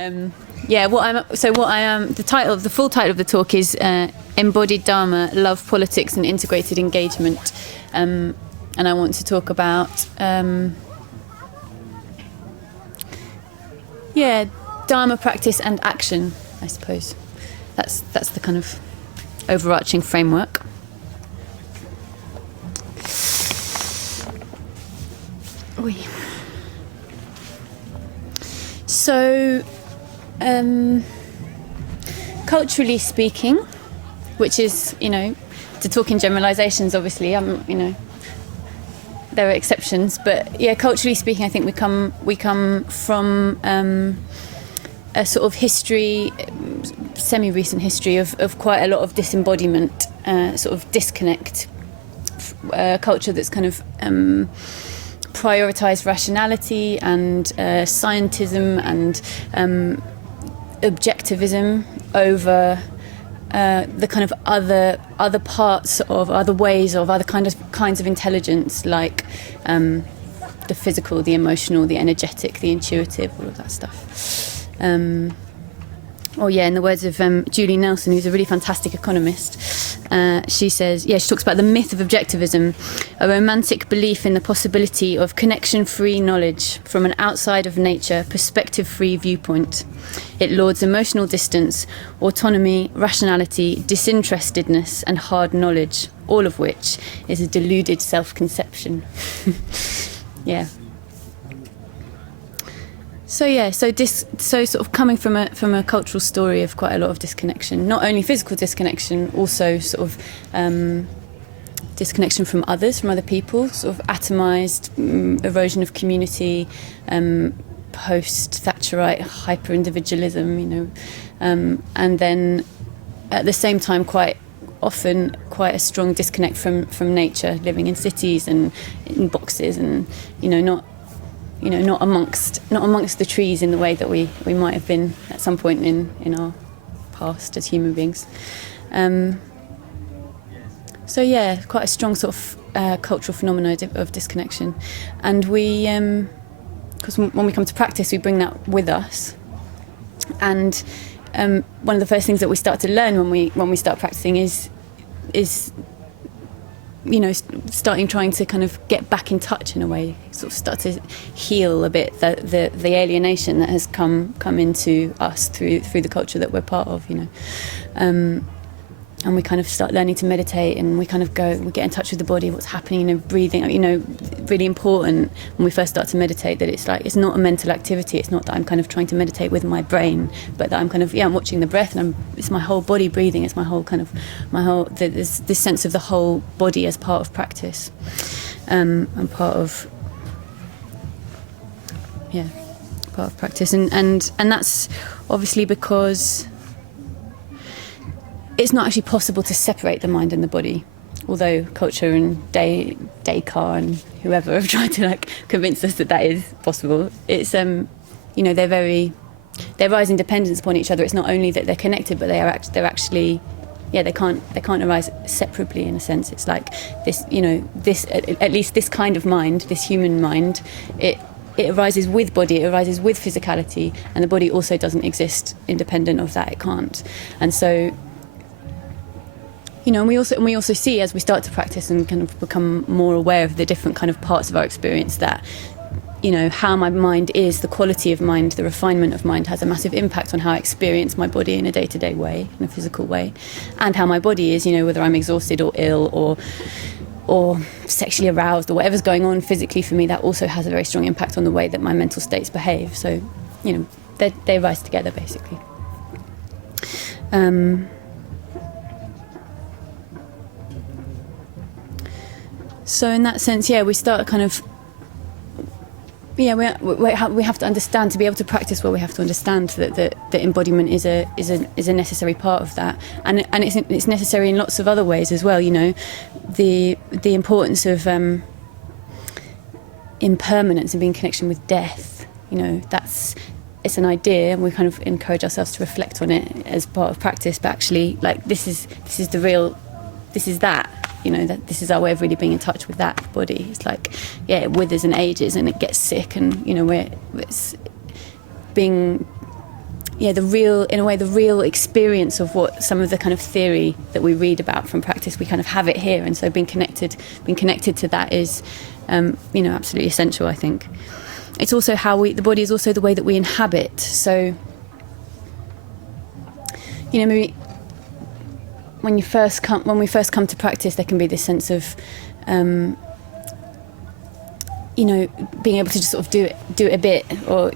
The full title of the talk is Embodied Dharma, Love, Politics and Integrated Engagement. And I want to talk about, Dharma practice and action, I suppose. That's the kind of overarching framework. Oy. So, culturally speaking, which is, to talk in generalizations, obviously, there are exceptions, but culturally speaking, I think we come from a sort of history, semi-recent history of quite a lot of disembodiment, sort of disconnect, culture that's kind of prioritized rationality and scientism and objectivism over the kind of other parts of other ways of other kinds of intelligence, like the physical, the emotional, the energetic, the intuitive, all of that stuff. In the words of Julie Nelson, who's a really fantastic economist, she talks about the myth of objectivism, a romantic belief in the possibility of connection-free knowledge from an outside of nature, perspective-free viewpoint. It lauds emotional distance, autonomy, rationality, disinterestedness, and hard knowledge, all of which is a deluded self-conception. So sort of coming from a cultural story of quite a lot of disconnection, not only physical disconnection, also sort of disconnection from others, from other people, sort of atomized erosion of community, post-Thatcherite hyper-individualism, and then at the same time quite often quite a strong disconnect from nature, living in cities and in boxes and not amongst the trees in the way that we might have been at some point in our past as human beings. Quite a strong sort of cultural phenomenon of disconnection. And we, because when we come to practice, we bring that with us. And one of the first things that we start to learn when we start practicing is trying to kind of get back in touch in a way, sort of start to heal a bit the alienation that has come into us through the culture that we're part of, and we kind of start learning to meditate, and we get in touch with the body, what's happening, breathing, really important when we first start to meditate, that it's not a mental activity. It's not that I'm kind of trying to meditate with my brain, but that I'm kind of, I'm watching the breath, and it's my whole body breathing. It's there's this sense of the whole body as part of practice, and part of practice, and that's obviously because it's not actually possible to separate the mind and the body, although culture and Descartes and whoever have tried to convince us that is possible. It's they rise in dependence upon each other. It's not only that they're connected, but they're actually they can't arise separately in a sense. It's like this, this at least this kind of mind, this human mind, it arises with body, it arises with physicality, and the body also doesn't exist independent of that. It can't, and so. And we also see, as we start to practice and kind of become more aware of the different kind of parts of our experience, that how my mind is, the quality of mind, the refinement of mind has a massive impact on how I experience my body in a day-to-day way, in a physical way, and how my body is, whether I'm exhausted or ill or sexually aroused or whatever's going on physically for me, that also has a very strong impact on the way that my mental states behave. So, they rise together basically. So in that sense, we start kind of, we have to understand, to be able to practice well, we have to understand that embodiment is a necessary part of that, and it's necessary in lots of other ways as well. The importance of impermanence and being in connection with death. It's an idea, and we kind of encourage ourselves to reflect on it as part of practice. But actually, this is the real, this is that. That this is our way of really being in touch with that body. It's it withers and ages and it gets sick, and it's being the real experience of what some of the kind of theory that we read about from practice, we kind of have it here, and so being connected to that is, absolutely essential, I think. It's also the body is also the way that we inhabit. So, maybe when we first come to practice, there can be this sense of, being able to just sort of do it a bit, or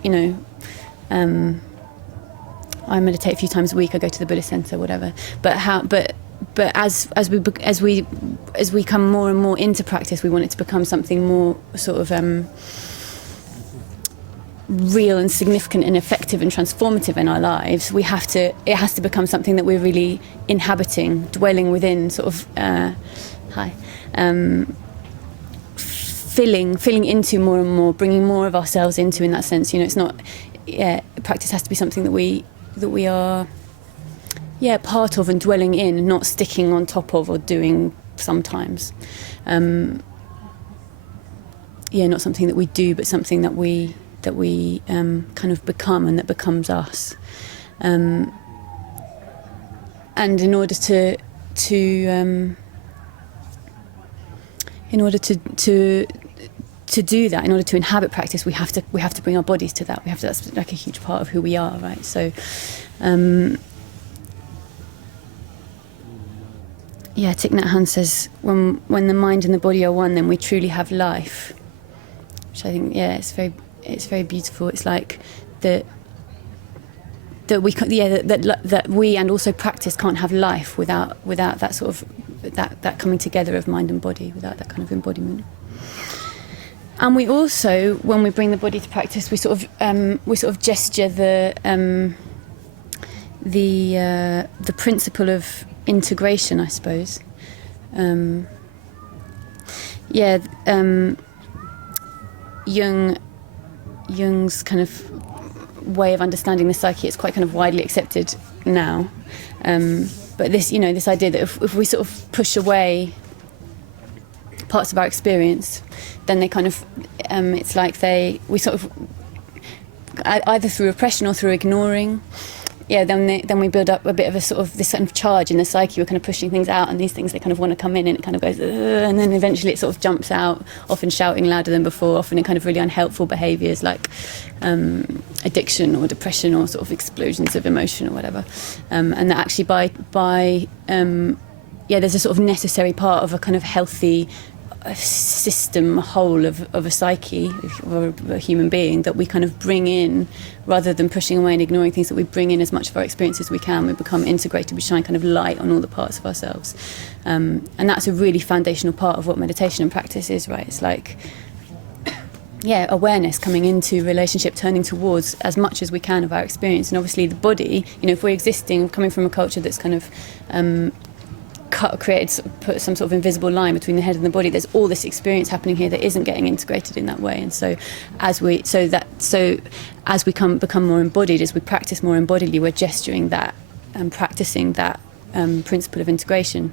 I meditate a few times a week. I go to the Buddhist center, whatever. But as we come more and more into practice, we want it to become something more sort of real and significant and effective and transformative in our lives. It has to become something that we're really inhabiting, dwelling within, sort of filling into more and more, bringing more of ourselves into, in that sense. It's not. Practice has to be something that we are part of and dwelling in, not sticking on top of or doing sometimes. Not something that we do, but something that we kind of become, and that becomes us. And in order to do that, in order to inhabit practice, we have to bring our bodies to that. That's like a huge part of who we are, right? So, Thich Nhat Hanh says, when the mind and the body are one, then we truly have life. Which I think, it's very beautiful. It's like that we and also practice can't have life without that sort of that coming together of mind and body, without that kind of embodiment. And we also, when we bring the body to practice, we sort of gesture the principle of integration, I suppose. Jung's kind of way of understanding the psyche is quite kind of widely accepted now. But this idea that if we sort of push away parts of our experience, then they kind of, it's like we sort of, either through repression or through ignoring, then we build up a bit of a sort of this kind of charge in the psyche. We're kind of pushing things out, and these things, they kind of want to come in, and it kind of goes, and then eventually it sort of jumps out, often shouting louder than before, often in kind of really unhelpful behaviours like addiction or depression or sort of explosions of emotion or whatever. And that actually there's a sort of necessary part of a kind of healthy system whole of a psyche, of a human being, that we kind of bring in, rather than pushing away and ignoring things, that we bring in as much of our experience as we can. We become integrated, we shine kind of light on all the parts of ourselves. And that's a really foundational part of what meditation and practice is, right? It's like, awareness, coming into relationship, turning towards as much as we can of our experience. And obviously the body, if we're coming from a culture that's kind of put some sort of invisible line between the head and the body, there's all this experience happening here that isn't getting integrated in that way. And so as we become more embodied, as we practice more embodiedly, we're gesturing that and practicing that principle of integration.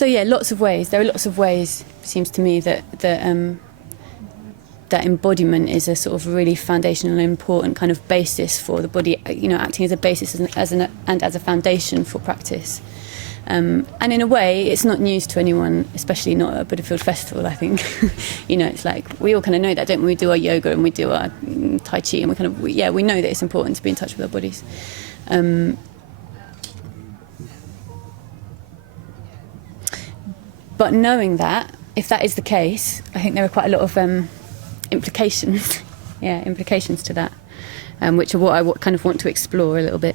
Lots of ways. There are lots of ways, seems to me, that embodiment is a sort of really foundational and important kind of basis for the body, acting as a basis and as a foundation for practice. And in a way, it's not news to anyone, especially not at a Buddhafield festival, I think. It's like, we all kind of know that, don't we? We do our yoga and we do our Tai Chi, and we know that it's important to be in touch with our bodies. But knowing that, if that is the case, I think there are quite a lot of implications to that, which are what I kind of want to explore a little bit.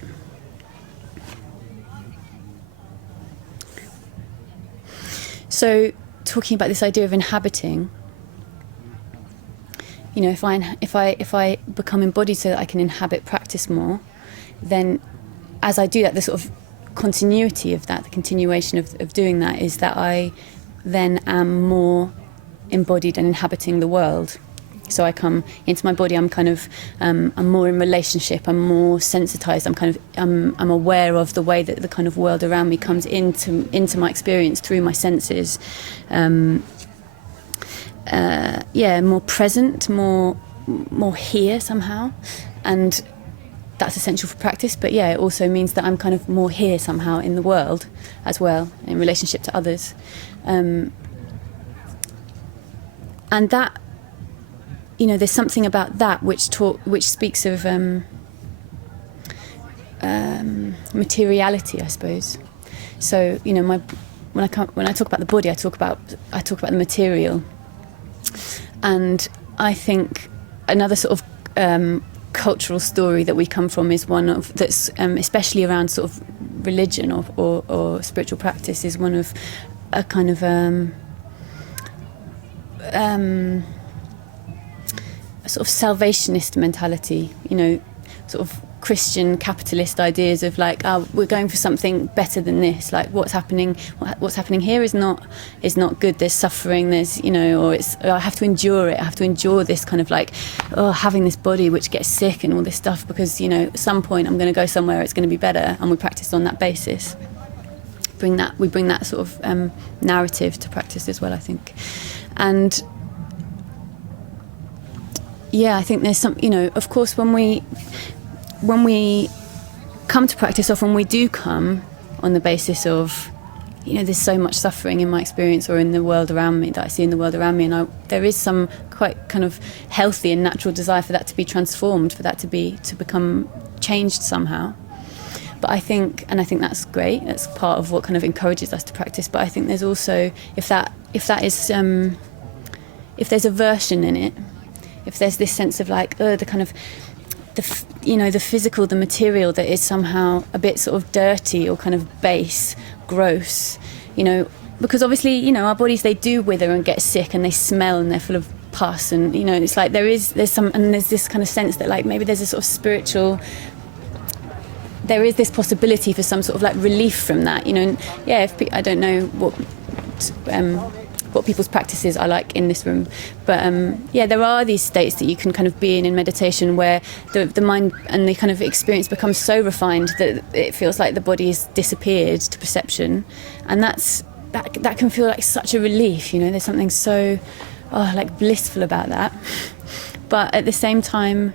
So, talking about this idea of inhabiting, if I become embodied so that I can inhabit practice more, then as I do that, the sort of continuity of that, the continuation of doing that, is that I then am more embodied and inhabiting the world. So I come into my body, I'm kind of, I'm more in relationship, I'm more sensitized, I'm aware of the way that the kind of world around me comes into my experience through my senses. more present, more here somehow, and that's essential for practice. But yeah, it also means that I'm kind of more here somehow in the world as well, in relationship to others, and that, you know, there's something about that which speaks of materiality, I suppose. So, you know, when I talk about the body, I talk about the material, and I think another sort of cultural story that we come from is one of that's especially around sort of religion or spiritual practice, is one of a kind of a sort of salvationist mentality, you know, sort of Christian capitalist ideas of like, oh, we're going for something better than this. Like what's happening here is not good. There's suffering. There's, you know, or it's, I have to endure it. I have to endure this kind of like, having this body which gets sick and all this stuff because, you know, at some point I'm going to go somewhere. It's going to be better, and we practice on that basis. We bring that sort of narrative to practice as well, I think, and. Yeah, I think there's some, you know, of course, when we come to practice, often we do come on the basis of, you know, there's so much suffering in my experience or in the world around me, that I see in the world around me, and there is some quite kind of healthy and natural desire for that to be transformed, for that to become changed somehow. But I think that's great. That's part of what kind of encourages us to practice. But I think there's also, if there's aversion in it, if there's this sense of like, the kind of, the physical, the material that is somehow a bit sort of dirty or kind of base, gross, you know, because obviously, you know, our bodies, they do wither and get sick and they smell and they're full of pus, and, you know, it's like there's this kind of sense that like maybe there's a sort of spiritual, there is this possibility for some sort of like relief from that, you know. And yeah, I don't know what people's practices are like in this room, but there are these states that you can kind of be in meditation where the mind and the kind of experience becomes so refined that it feels like the body's disappeared to perception, and that can feel like such a relief, you know. There's something so like blissful about that, but at the same time,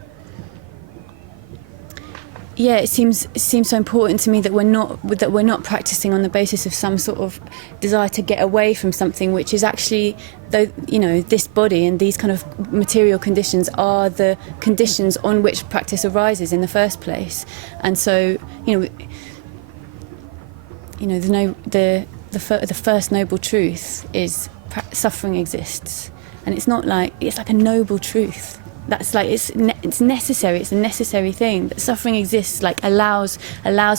yeah, it seems so important to me that we're not practicing on the basis of some sort of desire to get away from something which is actually, though, you know, this body and these kind of material conditions are the conditions on which practice arises in the first place. And so, the first noble truth is suffering exists, and it's like a noble truth. That's like it's necessary. It's a necessary thing. That suffering exists, like allows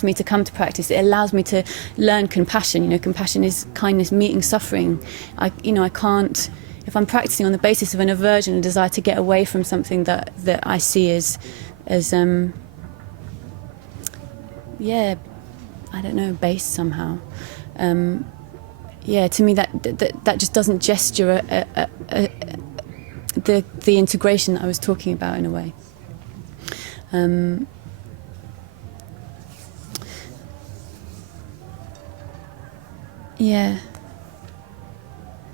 me to come to practice. It allows me to learn compassion. You know, compassion is kindness meeting suffering. I can't, if I'm practicing on the basis of an aversion, a desire to get away from something that I see as I don't know, base somehow. To me that just doesn't gesture the integration that I was talking about in a way.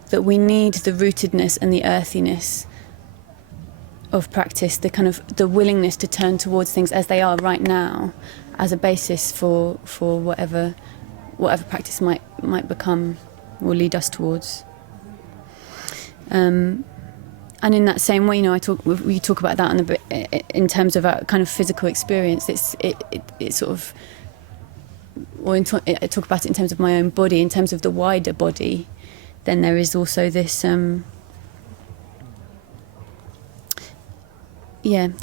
That we need the rootedness and the earthiness of practice, the kind of the willingness to turn towards things as they are right now as a basis for whatever practice might become or lead us towards. And in that same way, you know, we talk about that in terms of our kind of physical experience. It's sort of, I talk about it in terms of my own body, in terms of the wider body. Then there is also this, the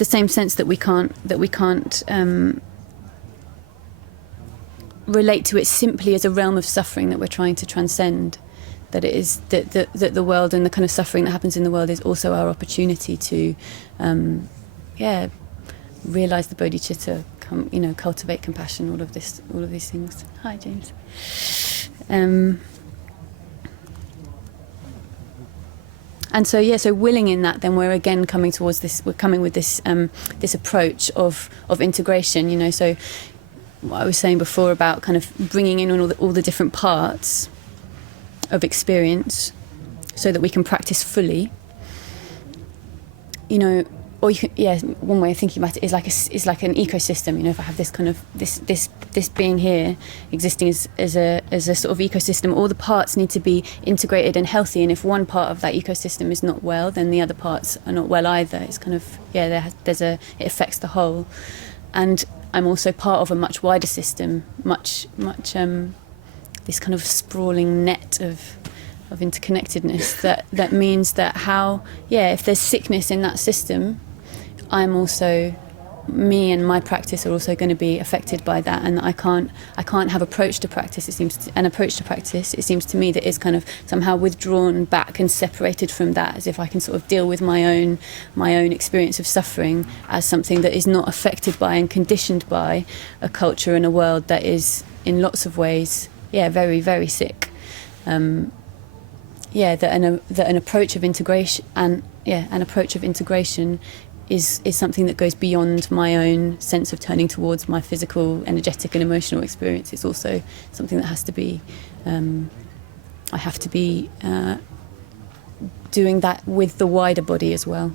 same sense that we can't relate to it simply as a realm of suffering that we're trying to transcend. That it is that the world and the kind of suffering that happens in the world is also our opportunity to, realize the bodhicitta, cultivate compassion, all of these things. Hi, James. And so willing in that, then we're again coming towards this. We're coming with this this approach of integration. You know, so what I was saying before about kind of bringing in all the different parts of experience so that we can practice fully. you know, or you can, one way of thinking about it is like an ecosystem. You know, if I have this kind of this being here existing as a sort of ecosystem, all the parts need to be integrated and healthy. And if one part of that ecosystem is not well, then the other parts are not well either. It's kind of it affects the whole. And I'm also part of a much wider system, much this kind of sprawling net of interconnectedness. that means that if there's sickness in that system, me and my practice are also going to be affected by that, and I can't have approach to practice. It seems to me that is kind of somehow withdrawn back and separated from that, as if I can sort of deal with my own experience of suffering as something that is not affected by and conditioned by a culture and a world that is in lots of ways very, very sick. That an approach of integration is something that goes beyond my own sense of turning towards my physical, energetic and emotional experience. It's also something that has to be, I have to be doing that with the wider body as well.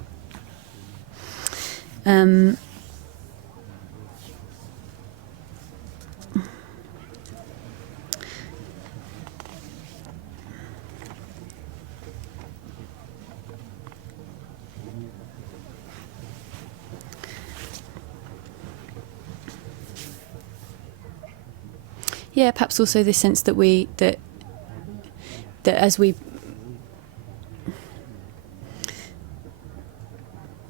Yeah, perhaps also this sense that as we,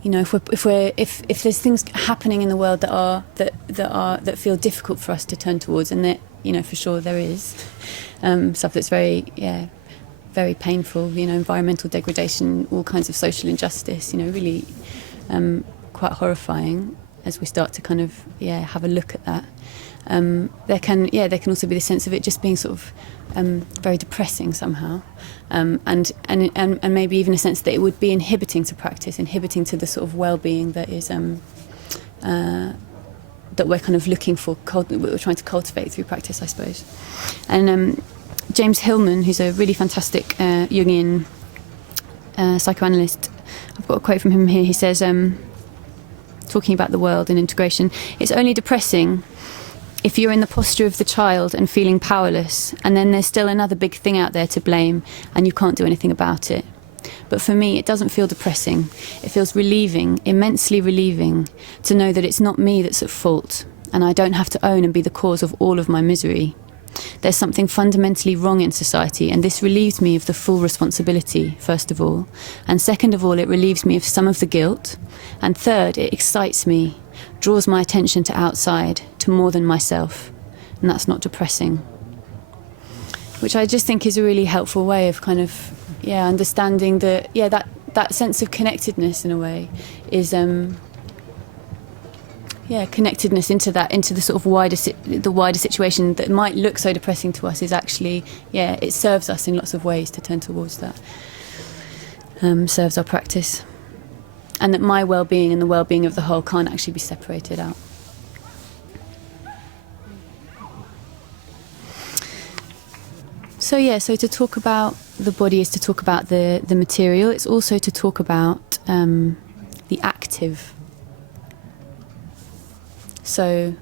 you know, if there's things happening in the world that feel difficult for us to turn towards, and that, you know, for sure there is stuff that's very painful, you know, environmental degradation, all kinds of social injustice, you know, really quite horrifying as we start to kind of have a look at that. There can also be the sense of it just being sort of very depressing somehow, and maybe even a sense that it would be inhibiting to practice, inhibiting to the sort of well-being that is that we're kind of looking for, we're trying to cultivate through practice, I suppose. And James Hillman, who's a really fantastic Jungian psychoanalyst, I've got a quote from him here. He says, talking about the world and integration, "It's only depressing if you're in the posture of the child and feeling powerless, and then there's still another big thing out there to blame and you can't do anything about it. But for me, it doesn't feel depressing. It feels relieving, immensely relieving, to know that it's not me that's at fault, and I don't have to own and be the cause of all of my misery. There's something fundamentally wrong in society, and this relieves me of the full responsibility, first of all. And second of all, it relieves me of some of the guilt. And third, it excites me, draws my attention to outside, to more than myself. And that's not depressing." Which I just think is a really helpful way of kind of, understanding that sense of connectedness in a way is, connectedness into the sort of wider situation that might look so depressing to us is actually, it serves us in lots of ways to turn towards that. Serves our practice. And that my well-being and the well-being of the whole can't actually be separated out. So to talk about the body is to talk about the material. It's also to talk about the active. So,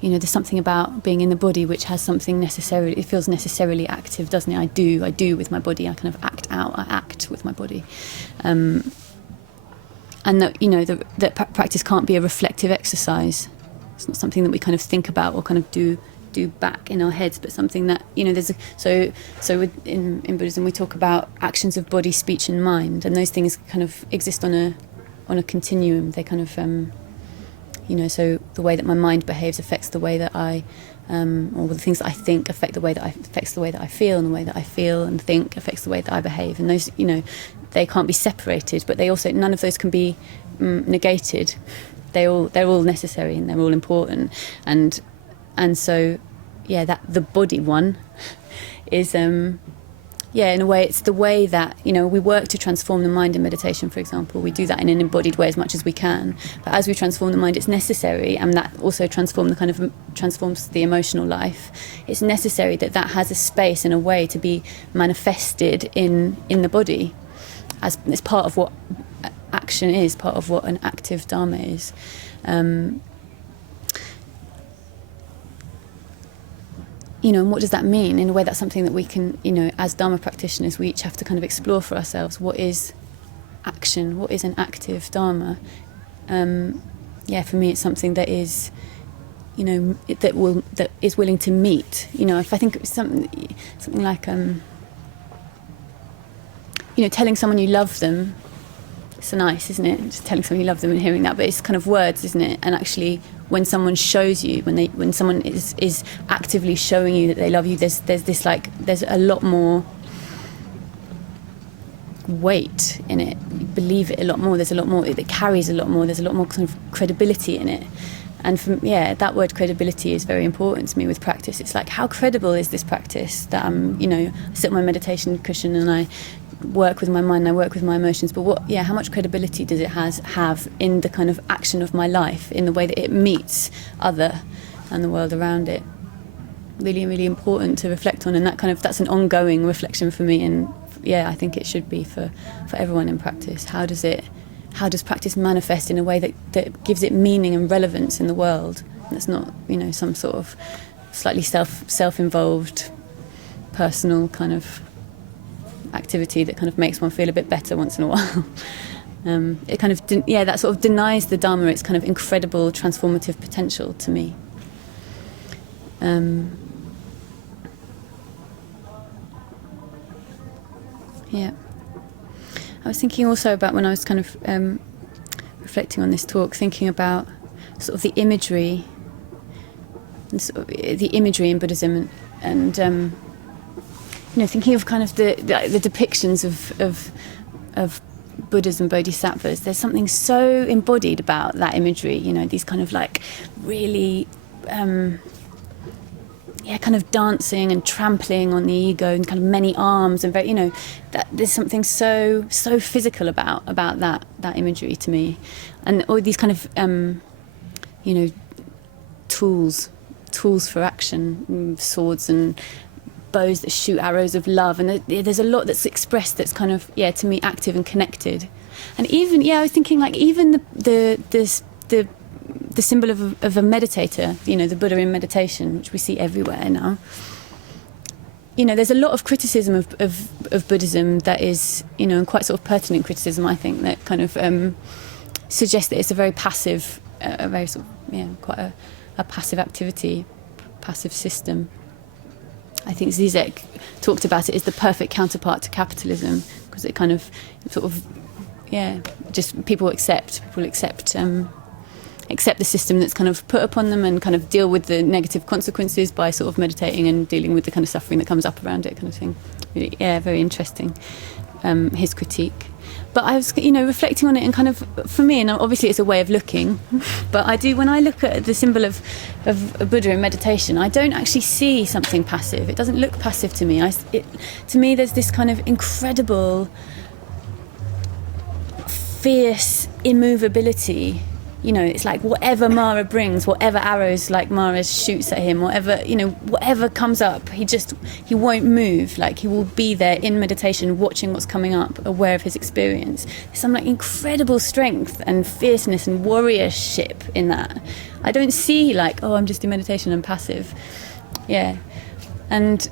you know, there's something about being in the body which has something it feels necessarily active, doesn't it? I do with my body. I kind of act out. I act with my body. And that, you know, that practice can't be a reflective exercise. It's not something that we kind of think about or kind of do back in our heads, but something that, you know, in Buddhism we talk about actions of body, speech and mind, and those things kind of exist on a continuum. They kind of you know, so the way that my mind behaves affects the way that I, or the things that I think affects the way that I feel, and the way that I feel and think affects the way that I behave. And those, you know, they can't be separated, but none of those can be negated. They're all necessary and they're all important. And so, that the body one is, in a way, it's the way that, you know, we work to transform the mind in meditation, for example. We do that in an embodied way as much as we can. But as we transform the mind, it's necessary, and that also transforms the emotional life. It's necessary that has a space and a way to be manifested in the body. as it's part of what action is, part of what an active Dharma is. And what does that mean? In a way, that's something that we can, as Dharma practitioners, we each have to kind of explore for ourselves. What is action? What is an active Dharma? For me, it's something that is, that is willing to meet. If I think it was something like, telling someone you love them. It's nice, isn't it? Just telling someone you love them and hearing that, but it's kind of words, isn't it? And actually, when someone shows you, when someone is actively showing you that they love you, there's a lot more weight in it. You believe it a lot more. There's a lot more. It carries a lot more. There's a lot more kind of credibility in it. And that word credibility is very important to me with practice. It's like, how credible is this practice that I sit on my meditation cushion and I work with my mind, I work with my emotions, but how much credibility does it have in the kind of action of my life, in the way that it meets other and the world around it? Really, really important to reflect on, and that's an ongoing reflection for me, and I think it should be for everyone in practice. How does practice manifest in a way that gives it meaning and relevance in the world? That's not, some sort of slightly self-involved, personal kind of activity that kind of makes one feel a bit better once in a while. It kind of, that sort of denies the Dharma its kind of incredible transformative potential to me. I was thinking also about, when I was kind of reflecting on this talk, thinking about sort of the imagery, and sort of the imagery in Buddhism, and thinking of kind of the depictions of Buddhas and Bodhisattvas. There's something so embodied about that imagery. These kind of like really, kind of dancing and trampling on the ego, and kind of many arms, and very, that there's something so physical about that imagery to me, and all these kind of tools for action, swords and bows that shoot arrows of love, and there's a lot that's expressed that's kind of to me active and connected. And even I was thinking, like, even the symbol of a meditator, the Buddha in meditation, which we see everywhere now. There's a lot of criticism of Buddhism that is, and quite sort of pertinent criticism, I think, that kind of suggests that it's a very passive, a very sort of, quite a passive activity, passive system. I think Zizek talked about it as the perfect counterpart to capitalism, because it kind of sort of, just people accept the system that's kind of put upon them, and kind of deal with the negative consequences by sort of meditating and dealing with the kind of suffering that comes up around it, kind of thing. Really, very interesting, his critique. But I was, reflecting on it, and kind of, for me, and obviously it's a way of looking, but I do, when I look at the symbol of Buddha in meditation, I don't actually see something passive. It doesn't look passive to me. To me, there's this kind of incredible, fierce immovability. It's like whatever Mara brings, whatever arrows like Mara shoots at him, whatever comes up, he won't move. Like, he will be there in meditation, watching what's coming up, aware of his experience. There's some like incredible strength and fierceness and warriorship in that. I don't see like, I'm just in meditation, I'm passive. And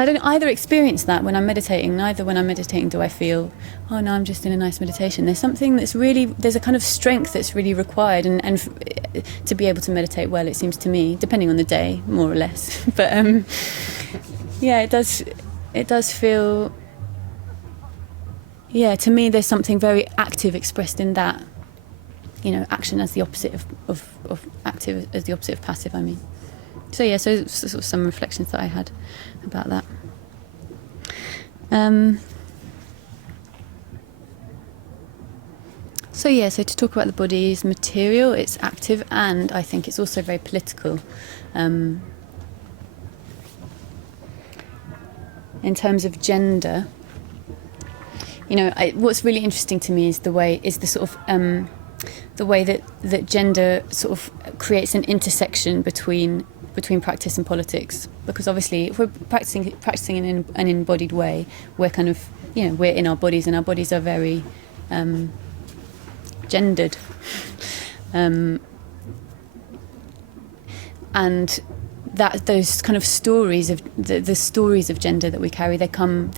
I don't either experience that when I'm meditating. Neither when I'm meditating do I feel, no, I'm just in a nice meditation. There's something there's a kind of strength that's really required, and to be able to meditate well, it seems to me, depending on the day, more or less. But it does feel, to me, there's something very active expressed in that, action as the opposite of active, as the opposite of passive, I mean. So sort of some reflections that I had about that. So to talk about the body's material, it's active, and I think it's also very political. In terms of gender, what's really interesting to me is the way that gender sort of creates an intersection between between practice and politics, because obviously if we're practicing in an embodied way, we're kind of, we're in our bodies, and our bodies are very gendered, and that those kind of stories of the stories of gender that we carry, they come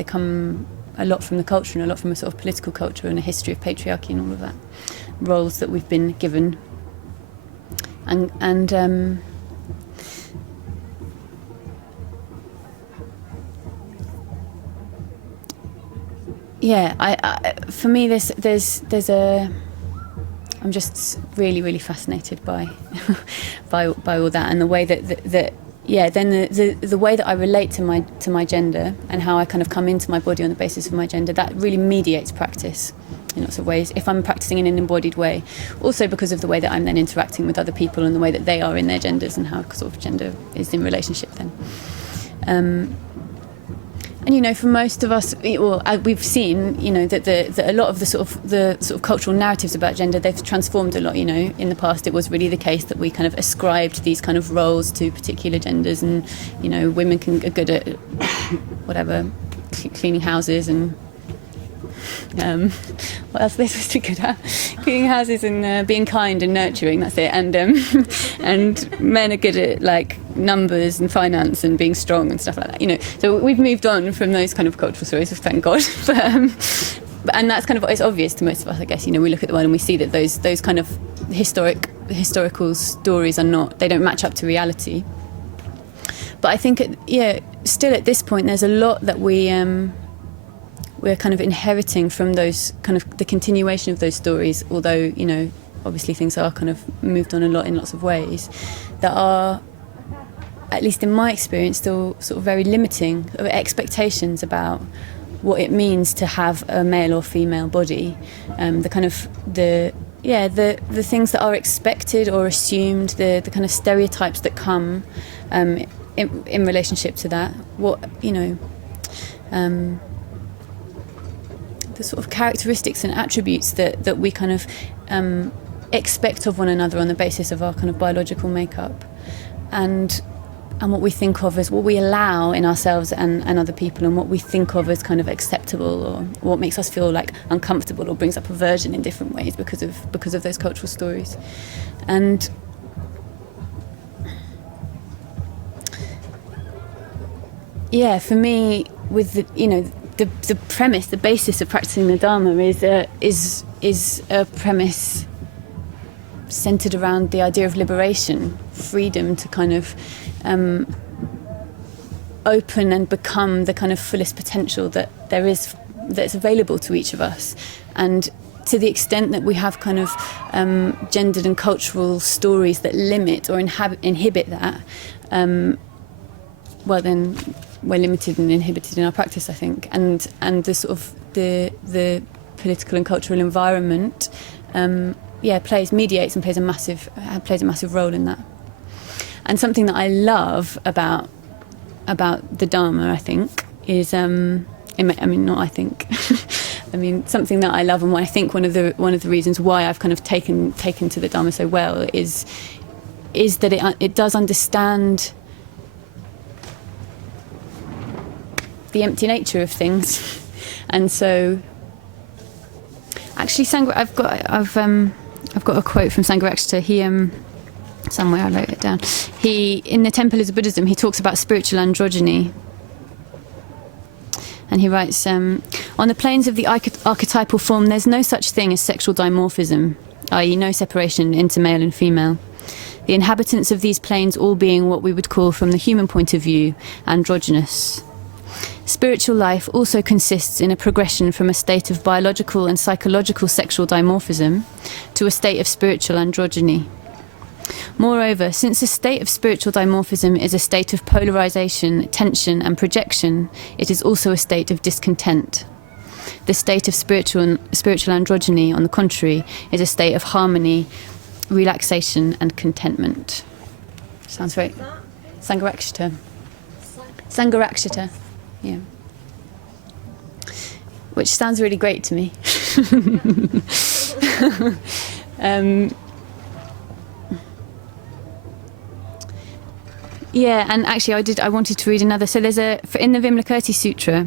a lot from the culture, and a lot from a sort of political culture and a history of patriarchy and all of that, roles that we've been given, and for me, there's a. I'm just really, really fascinated by by all that, and the way that then the way that I relate to my gender, and how I kind of come into my body on the basis of my gender, that really mediates practice in lots of ways, if I'm practicing in an embodied way. Also because of the way that I'm then interacting with other people, and the way that they are in their genders, and how sort of gender is in relationship then. And for most of us, we've seen, that a lot of the sort of cultural narratives about gender, they've transformed a lot. In the past, it was really the case that we kind of ascribed these kind of roles to particular genders, and women are good at whatever, cleaning houses, and what else are they supposed to be good at? Cleaning houses and being kind and nurturing. That's it. And men are good at like numbers and finance and being strong and stuff like that. So we've moved on from those kind of cultural stories, thank God. And that's kind of, it's obvious to most of us, I guess. We look at the world and we see that those kind of historical stories they don't match up to reality. But I think still at this point, there's a lot that we're kind of inheriting from those kind of the continuation of those stories, although obviously things are kind of moved on a lot in lots of ways, that are, at least in my experience, still sort of very limiting of expectations about what it means to have a male or female body, the kind of the things that are expected or assumed, the kind of stereotypes that come in relationship to that, the sort of characteristics and attributes that we kind of expect of one another on the basis of our kind of biological makeup, and what we think of as what we allow in ourselves and other people, and what we think of as kind of acceptable, or what makes us feel like uncomfortable or brings up aversion in different ways because of those cultural stories. And for me, with the premise, the basis of practicing the Dharma is a premise centered around the idea of liberation, freedom to kind of open and become the kind of fullest potential that's available to each of us. And to the extent that we have kind of gendered and cultural stories that limit or inhibit that, well then we're limited and inhibited in our practice, I think, and the sort of the political and cultural environment, mediates and plays a massive role in that. And something that I love about the Dharma, I think, is something that I love, and why I think one of the reasons why I've kind of taken to the Dharma so well is that it does understand the empty nature of things. And so actually I've got a quote from Sangharakshita. He somewhere I wrote it down. He, in the Temples of Buddhism, he talks about spiritual androgyny, and he writes, on the planes of the archetypal form, there's no such thing as sexual dimorphism, i.e. no separation into male and female. The inhabitants of these planes all being what we would call, from the human point of view, androgynous. Spiritual life also consists in a progression from a state of biological and psychological sexual dimorphism to a state of spiritual androgyny. Moreover, since a state of spiritual dimorphism is a state of polarization, tension and projection, it is also a state of discontent. The state of spiritual androgyny, on the contrary, is a state of harmony, relaxation and contentment. Sounds right. Sangharakshita. Yeah. Which sounds really great to me. Yeah, and actually I wanted to read another. So there's in the Vimalakirti Sutra,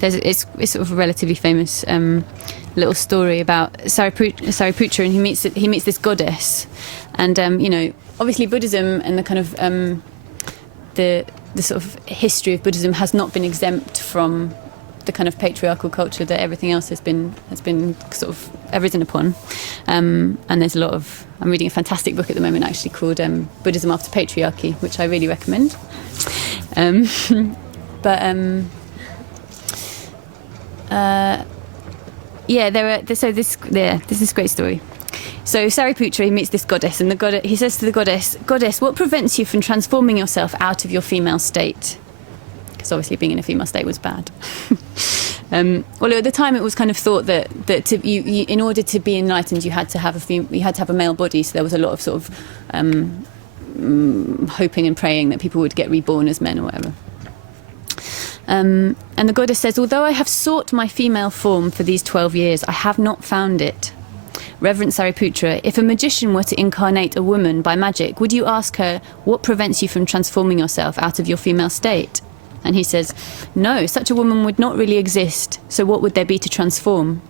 it's sort of a relatively famous little story about Sariputra, and he meets this goddess, and obviously Buddhism and the kind of the sort of history of Buddhism has not been exempt from the kind of patriarchal culture that everything else has been sort of arisen upon, and there's a lot of. I'm reading a fantastic book at the moment actually called Buddhism After Patriarchy, which I really recommend. There's this great story. So Sariputra, he meets this goddess, and he says to the goddess, what prevents you from transforming yourself out of your female state? Because obviously being in a female state was bad. Well, at the time it was kind of thought that you in order to be enlightened you had to have a male body, so there was a lot of sort of hoping and praying that people would get reborn as men or whatever. And the goddess says, although I have sought my female form for these 12 years, I have not found it. Reverend Sariputra, if a magician were to incarnate a woman by magic, would you ask her, what prevents you from transforming yourself out of your female state? And he says, no, such a woman would not really exist, so what would there be to transform?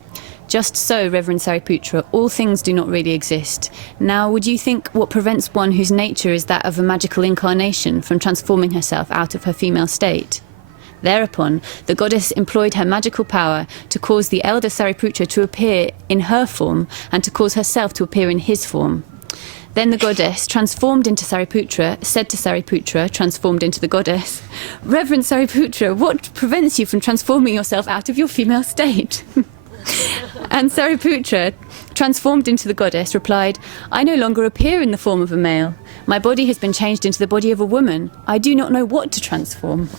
Just so, Reverend Sariputra, all things do not really exist. Now, would you think what prevents one whose nature is that of a magical incarnation from transforming herself out of her female state? Thereupon, the goddess employed her magical power to cause the elder Sariputra to appear in her form and to cause herself to appear in his form. Then the goddess, transformed into Sariputra, said to Sariputra, transformed into the goddess, Reverend Sariputra, what prevents you from transforming yourself out of your female state? And Sariputra, transformed into the goddess, replied, I no longer appear in the form of a male. My body has been changed into the body of a woman. I do not know what to transform.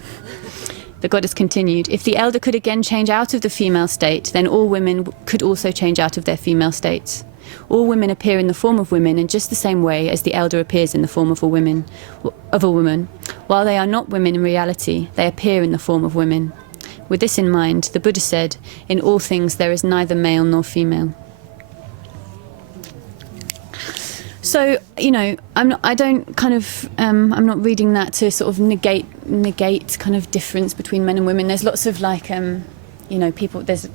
The goddess continued, if the elder could again change out of the female state, then all women could also change out of their female states. All women appear in the form of women in just the same way as the elder appears in the form of a woman. While they are not women in reality, they appear in the form of women. With this in mind, the Buddha said, in all things there is neither male nor female. So, I'm not reading that to sort of negate kind of difference between men and women. There's lots of people, there's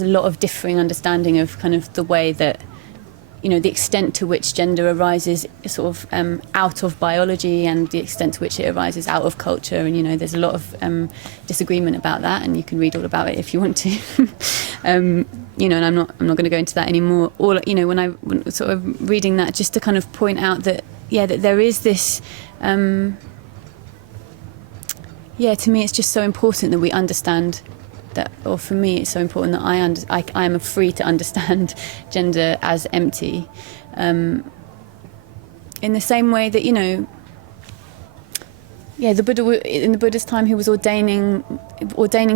a lot of differing understanding of kind of the way that, the extent to which gender arises sort of out of biology and the extent to which it arises out of culture. And, there's a lot of disagreement about that, and you can read all about it if you want to. And I'm not going to go into that anymore. When I sort of reading that, just to kind of point out that, that there is this, to me it's just so important that we understand that, or for me it's so important that I am free to understand gender as empty, in the same way that the Buddha in the Buddha's time, he was ordaining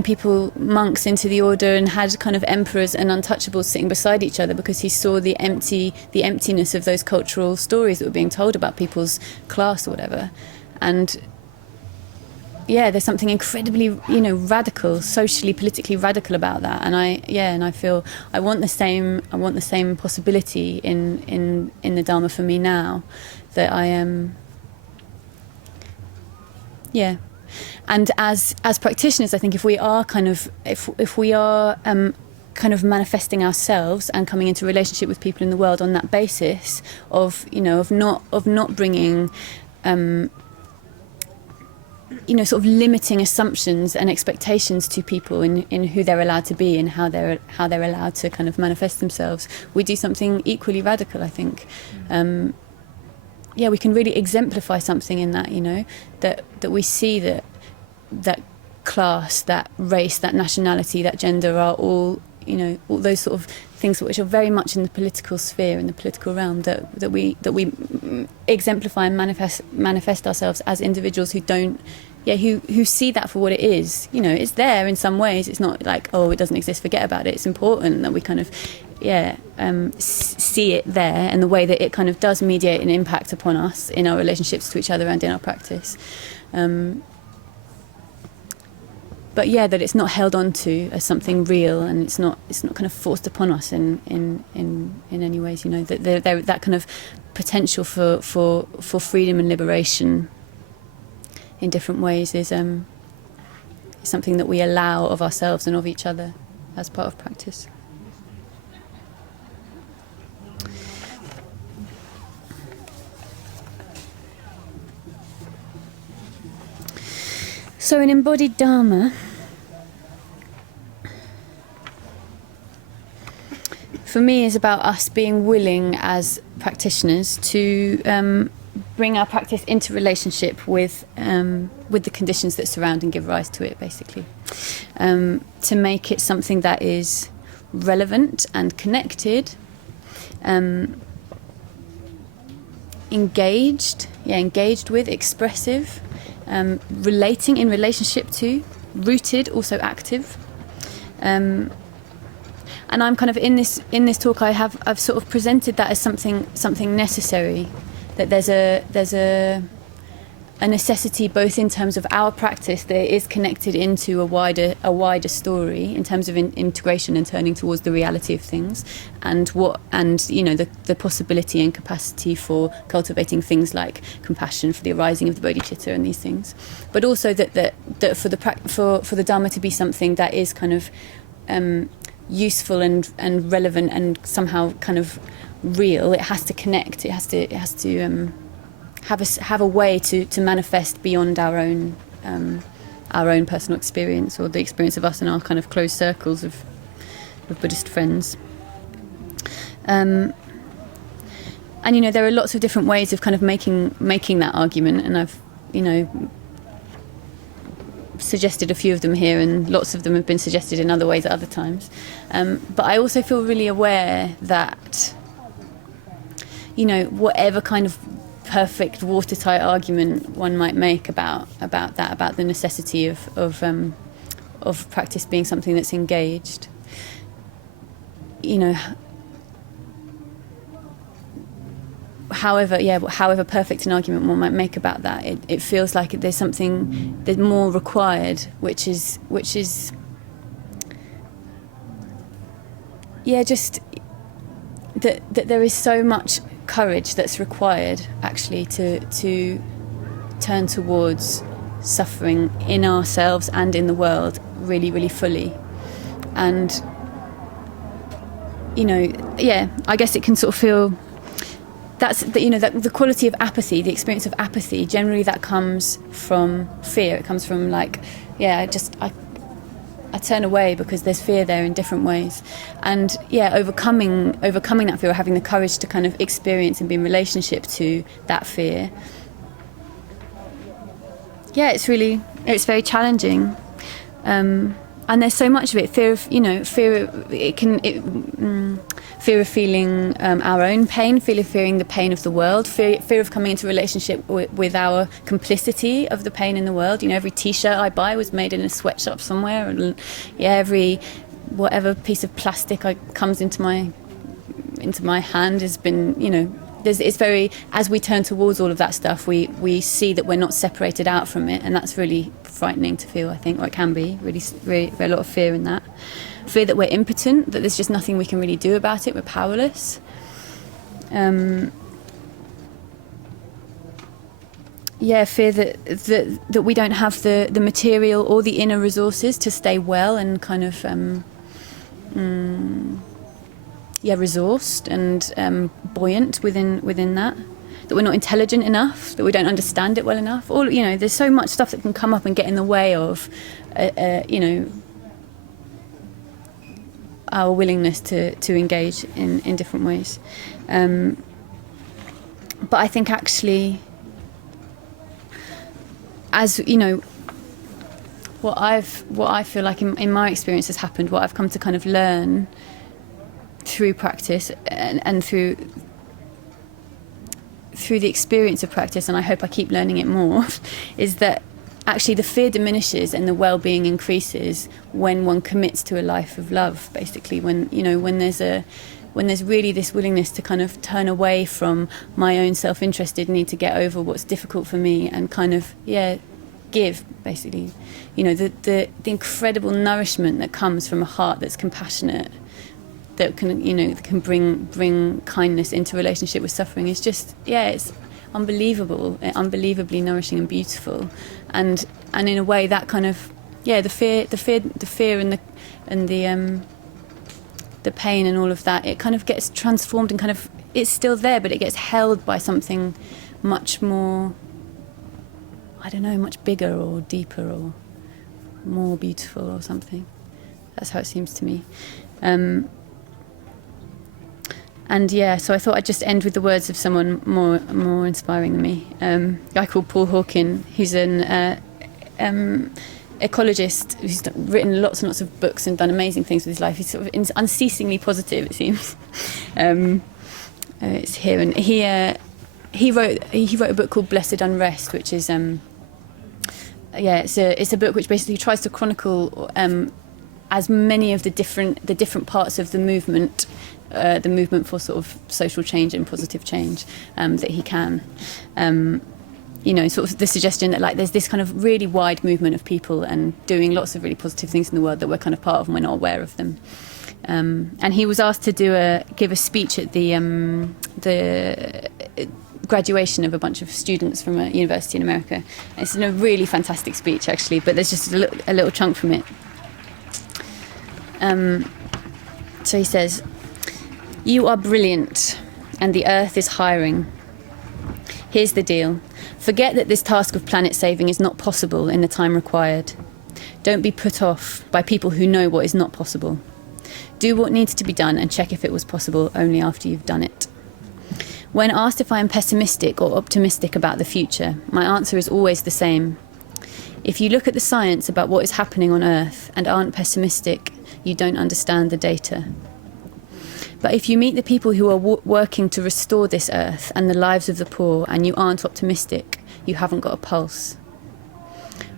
people, monks, into the order, and had kind of emperors and untouchables sitting beside each other because he saw the emptiness of those cultural stories that were being told about people's class or whatever. And there's something incredibly, radical, socially, politically radical about that. And I feel I want the same possibility in the Dharma for me now, that I am. And as practitioners, I think if we are kind of manifesting ourselves and coming into relationship with people in the world on that basis of not bringing sort of limiting assumptions and expectations to people in who they're allowed to be and how they're allowed to kind of manifest themselves, we do something equally radical, I think. We can really exemplify something in that, that we see that class, that race, that nationality, that gender are all those sort of things which are very much in the political sphere, in the political realm, that we exemplify and manifest ourselves as individuals who don't, who see that for what it is. It's there in some ways. It's not like, oh, it doesn't exist, forget about it. It's important that we kind of see it there, and the way that it kind of does mediate an impact upon us in our relationships to each other and in our practice. But that it's not held on to as something real, and it's not kind of forced upon us in any ways. That kind of potential for freedom and liberation in different ways is something that we allow of ourselves and of each other as part of practice. So in embodied Dharma, for me, is about us being willing as practitioners to bring our practice into relationship with the conditions that surround and give rise to it, basically. To make it something that is relevant and connected, engaged with, expressive, relating in relationship to, rooted, also active. And I'm kind of in this talk I've sort of presented that as something necessary, that there's a necessity both in terms of our practice that is connected into a wider story in terms of integration and turning towards the reality of things, and the possibility and capacity for cultivating things like compassion for the arising of the bodhicitta and these things, but also that for the Dharma to be something that is kind of useful and relevant and somehow kind of real, it has to connect. It has to have a way to manifest beyond our own personal experience, or the experience of us and our kind of closed circles of Buddhist friends. And there are lots of different ways of kind of making that argument, and I've suggested a few of them here, and lots of them have been suggested in other ways at other times. But I also feel really aware that whatever kind of perfect watertight argument one might make about the necessity of practice being something that's engaged, however perfect an argument one might make about that, it feels like there's more required, which is just that there is so much courage that's required actually to turn towards suffering in ourselves and in the world really, really fully. And I guess it can sort of feel that's that the quality of apathy, the experience of apathy, generally that comes from fear. It comes from I turn away because there's fear there in different ways, and overcoming that fear, or having the courage to kind of experience and be in relationship to that fear. It's very challenging, and there's so much of it. Fear of feeling our own pain, fear of fearing the pain of the world, fear of coming into relationship with our complicity of the pain in the world. Every T-shirt I buy was made in a sweatshop somewhere, and every whatever piece of plastic comes into my hand has been, it's very, as we turn towards all of that stuff, we see that we're not separated out from it, and that's really frightening to feel, I think, or it can be really, really a lot of fear in that. Fear that we're impotent, that there's just nothing we can really do about it, we're powerless. Fear that we don't have the material or the inner resources to stay well and kind of resourced and buoyant within that we're not intelligent enough, that we don't understand it well enough. There's so much stuff that can come up and get in the way of our willingness to engage in different ways. But I think actually, as what I feel like in my experience has happened, what I've come to kind of learn through practice and through the experience of practice, and I hope I keep learning it more, is that actually the fear diminishes and the well-being increases when one commits to a life of love, basically, when there's really this willingness to kind of turn away from my own self-interested need to get over what's difficult for me and kind of give, basically, the incredible nourishment that comes from a heart that's compassionate, that can bring kindness into relationship with suffering is just unbelievably nourishing and beautiful, and in a way that kind of the fear and the pain and all of that, it kind of gets transformed and kind of, it's still there, but it gets held by something much more, I don't know, much bigger or deeper or more beautiful or something. That's how it seems to me. And so I thought I'd just end with the words of someone more inspiring than me. A guy called Paul Hawken, who's an ecologist who's written lots and lots of books and done amazing things with his life. He's sort of unceasingly positive, it seems. It's here, and he wrote a book called Blessed Unrest, which is it's a book which basically tries to chronicle as many of the different parts of the movement for sort of social change and positive change that he can. Sort of the suggestion that like there's this kind of really wide movement of people and doing lots of really positive things in the world that we're kind of part of and we're not aware of them. And he was asked to give a speech at the graduation of a bunch of students from a university in America. And it's a really fantastic speech, actually, but there's just a little chunk from it. So he says, "You are brilliant, and the earth is hiring. Here's the deal. Forget that this task of planet saving is not possible in the time required. Don't be put off by people who know what is not possible. Do what needs to be done and check if it was possible only after you've done it. When asked if I am pessimistic or optimistic about the future, my answer is always the same. If you look at the science about what is happening on Earth and aren't pessimistic, you don't understand the data. But if you meet the people who are working to restore this Earth and the lives of the poor and you aren't optimistic, you haven't got a pulse.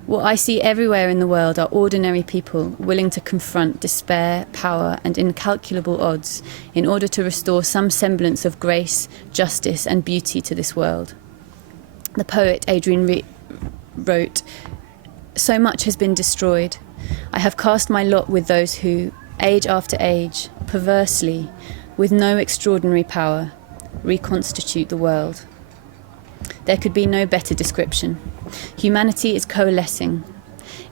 What I see everywhere in the world are ordinary people willing to confront despair, power, and incalculable odds in order to restore some semblance of grace, justice, and beauty to this world." The poet Adrian wrote, "So much has been destroyed. I have cast my lot with those who, age after age, perversely, with no extraordinary power, reconstitute the world." There could be no better description. Humanity is coalescing.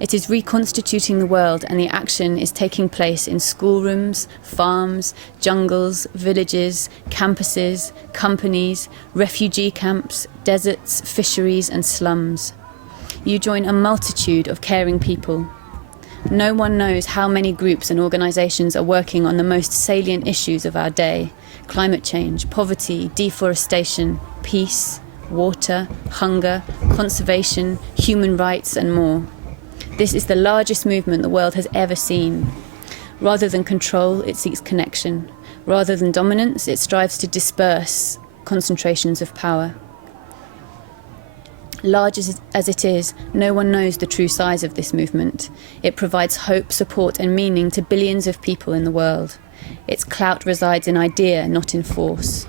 It is reconstituting the world, and the action is taking place in schoolrooms, farms, jungles, villages, campuses, companies, refugee camps, deserts, fisheries, and slums. You join a multitude of caring people. No one knows how many groups and organisations are working on the most salient issues of our day: climate change, poverty, deforestation, peace, water, hunger, conservation, human rights, and more. This is the largest movement the world has ever seen. Rather than control, it seeks connection. Rather than dominance, it strives to disperse concentrations of power. Large as it is, no one knows the true size of this movement. It provides hope, support, and meaning to billions of people in the world. Its clout resides in idea, not in force.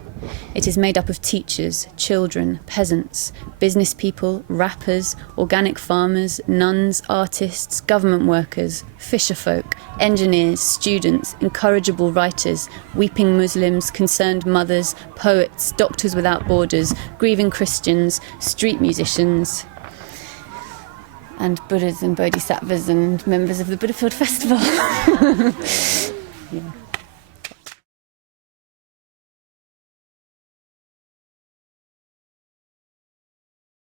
It is made up of teachers, children, peasants, business people, rappers, organic farmers, nuns, artists, government workers, fisherfolk, engineers, students, incorrigible writers, weeping Muslims, concerned mothers, poets, doctors without borders, grieving Christians, street musicians, and Buddhas and Bodhisattvas and members of the Buddhafield Festival. Yeah.